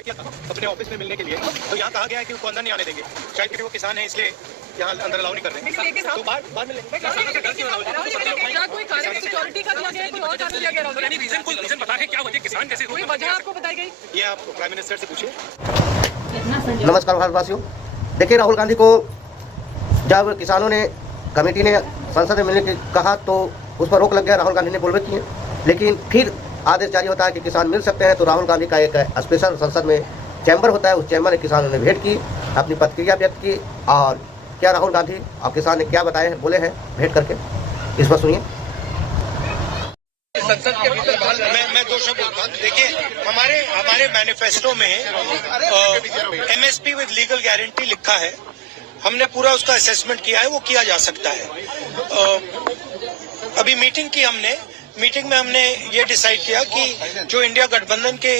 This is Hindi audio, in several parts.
अपने ऑफिस में मिलने के लिए, तो यहाँ कहा गया है कि उनको अंदर नहीं आने देंगे, शायद क्योंकि वो किसान है इसलिए यहाँ अंदर अलाउ नहीं कर रहे हैं। तो बाद में कोई कारण सिक्योरिटी का दिया गया है, कोई और कारण दिया गया है? यानी रीजन कोई रीजन बता है क्या वजह किसान कैसे कोई वजह आपको बताई गई? ये आप प्राइम मिनिस्टर से पूछिए। नमस्कार भारतवासियों, देखिए राहुल गांधी को जब किसानों ने कमेटी ने संसद में मिलने की कहा तो उस पर रोक लग गया, राहुल गांधी ने बोल की है। लेकिन फिर आदेश जारी होता है कि किसान मिल सकते हैं, तो राहुल गांधी का एक स्पेशल संसद में चैम्बर होता है, उस चैम्बर में किसानों ने भेंट की, अपनी प्रतिक्रिया व्यक्त की। और क्या राहुल गांधी और किसान ने क्या बताए हैं, बोले हैं भेंट करके, इस पर सुनिए। संसद के भीतर मैं दो शब्द बोलता हूँ। देखिए हमारे मैनिफेस्टो में एमएसपी विद लीगल गारंटी लिखा है, हमने पूरा उसका असेसमेंट किया है, वो किया जा सकता है। अभी मीटिंग में हमने ये डिसाइड किया कि जो इंडिया गठबंधन के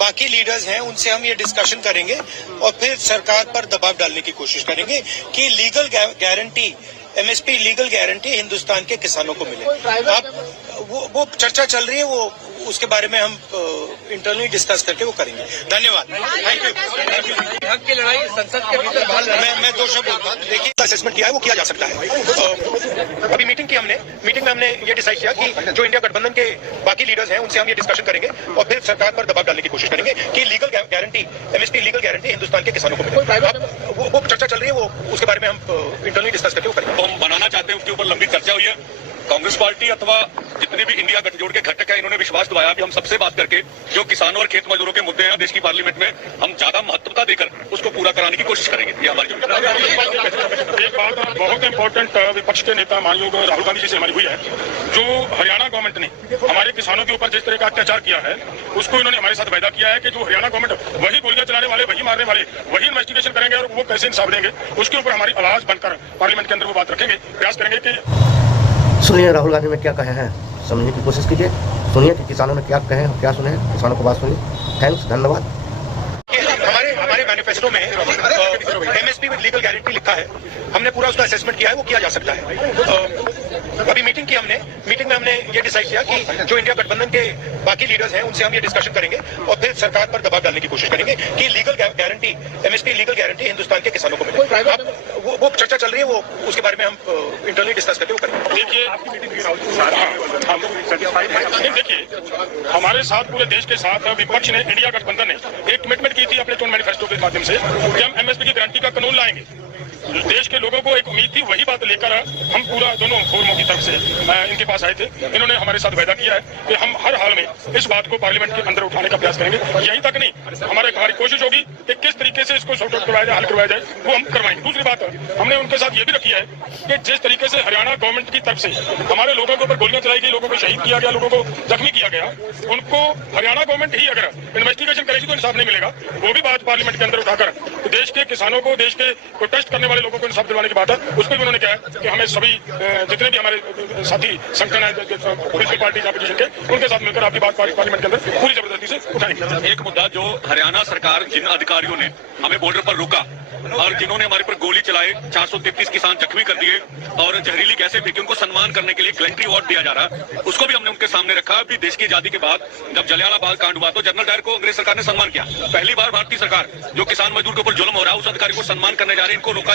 बाकी लीडर्स हैं उनसे हम ये डिस्कशन करेंगे और फिर सरकार पर दबाव डालने की कोशिश करेंगे कि legal guarantee, MSP legal guarantee Hindustan के किसानों को मिले। अब वो चर्चा चल रही है, वो उसके बारे में हम इंटरनली डिस्कस करके वो करेंगे। धन्यवाद, थैंक यू। हक की लड़ाई संसद के भीतर मैं दो शब्द बोलता हूँ। देखिए असेसमेंट किया है, वो किया जा सकता है। अभी मीटिंग में हमने ये डिसाइड किया कि जो इंडिया गठबंधन के बाकी लीडर्स हैं उनसे हम ये डिस्कशन करेंगे और फिर सरकार पर दबाव डालने की कोशिश करेंगे कि legal guarantee, MSP legal guarantee Hindustan के किसानों को मिले। अब वो चर्चा चल रही है, वो उसके बारे में हम इंटरनली डिस्कस करके वो करेंगे। हम बनाना चाहते हैं, उसके ऊपर लंबी चर्चा हुई है। कांग्रेस पार्टी अथवा जितने भी इंडिया गठजोड़ के घटक है, इन्होंने विश्वास दिलाया कि हम सबसे बात करके जो किसानों और खेत मजदूरों के मुद्दे हैं देश की पार्लियामेंट में हम ज्यादा महत्वता देकर उसको पूरा कराने की कोशिश करेंगे। ये हमारी एक बात बहुत इंपॉर्टेंट विपक्ष के नेता मानयोग राहुल गांधी जी से हमारी हुई है, जो हरियाणा गवर्नमेंट ने हमारे किसानों के ऊपर जिस तरह का अत्याचार किया है उसको इन्होंने हमारे साथ वायदा किया है कि जो हरियाणा गवर्नमेंट वही गोलियां चलाने वाले, वही मारने वाले, वही इन्वेस्टिगेशन करेंगे और वो कैसे इंसाफ देंगे उसके ऊपर हमारी आवाज बनकर पार्लियामेंट के अंदर वो बात रखेंगे, प्रयास करेंगे कि सुनिए राहुल गांधी ने क्या कहे हैं, समझने की कोशिश कीजिए, सुनिए कि किसानों ने क्या कहे हैं, क्या सुने, किसानों को बात सुनिए। थैंक्स, धन्यवाद। हमारे मैनिफेस्टो में एमएसपी विद लीगल गारंटी लिखा है, हमने पूरा उसका असेसमेंट किया है, वो किया जा सकता है। अभी मीटिंग में हमने ये डिसाइड किया कि जो इंडिया गठबंधन के बाकी लीडर्स हैं उनसे हम ये डिस्कशन करेंगे और फिर सरकार पर दबाव डालने की कोशिश करेंगे कि legal guarantee, MSP legal guarantee Hindustan के किसानों को मिले। अब वो चर्चा चल रही है, वो उसके बारे में हम इंटरनली डिस्कस करके वो करेंगे। देखिए हमारे साथ पूरे देश के साथ विपक्ष ने, इंडिया गठबंधन ने एक कमिटमेंट की थी अपने चुनाव मैनिफेस्टो के माध्यम से कि हम एमएसपी की गारंटी का कानून लाएंगे। देश के लोगों को एक उम्मीद थी, वही बात लेकर हम पूरा दोनों फोरमों की तरफ से इनके पास आए थे। इन्होंने हमारे साथ वायदा किया है कि हम हर हाल में इस बात को पार्लियामेंट के अंदर उठाने का प्रयास करेंगे। यहीं तक नहीं, हमारी कोशिश होगी कि किस तरीके से इसको सॉर्ट आउट करवाया जाए, हल करवाया जाए, वो हम करवाएंगे। दूसरी बात हमने उनके साथ ये भी रखी है कि जिस तरीके से हरियाणा गवर्नमेंट की तरफ से हमारे लोगों के ऊपर गोलियां चलाई गई, लोगों को शहीद किया गया, लोगों को जख्मी किया गया, उनको हरियाणा गवर्नमेंट ही अगर इन्वेस्टिगेशन करेगी तो इंसाफ नहीं मिलेगा। वो भी बात पार्लियामेंट के अंदर उठाकर देश के किसानों को, देश के प्रोटेस्ट करने वाले लोगों को इंसाफ दिलवाने की बात है। उसमें भी उन्होंने कहा कि हमें सभी जितने भी हमारे साथी संगठन है पोलिटिकल पार्टी ऑपोजिशन के, उनके साथ मिलकर आपकी बात पार्लियामेंट के अंदर पूरी जबरदस्ती से उठाएंगे। एक मुद्दा जो हरियाणा सरकार, जिन अधिकारियों ने हमें बॉर्डर पर रोका और जिन्होंने हमारे पर गोली चलाए, 433 किसान जख्मी कर दिए और जहरीली गैसें फेंकी, उनको सम्मान करने के लिए ग्लैंट्री अवार्ड दिया जा रहा है, उसको भी हमने उनके सामने रखा। अभी देश की आजादी के बाद जब जलियांवाला बाग कांड हुआ तो जनरल डायर को अंग्रेज सरकार ने सम्मान किया। पहली बार भारतीय सरकार जो किसान मजदूर के ऊपर जुल्म हो रहा है उस अधिकारी को सम्मान करने जा रहे हैं, इनको रोका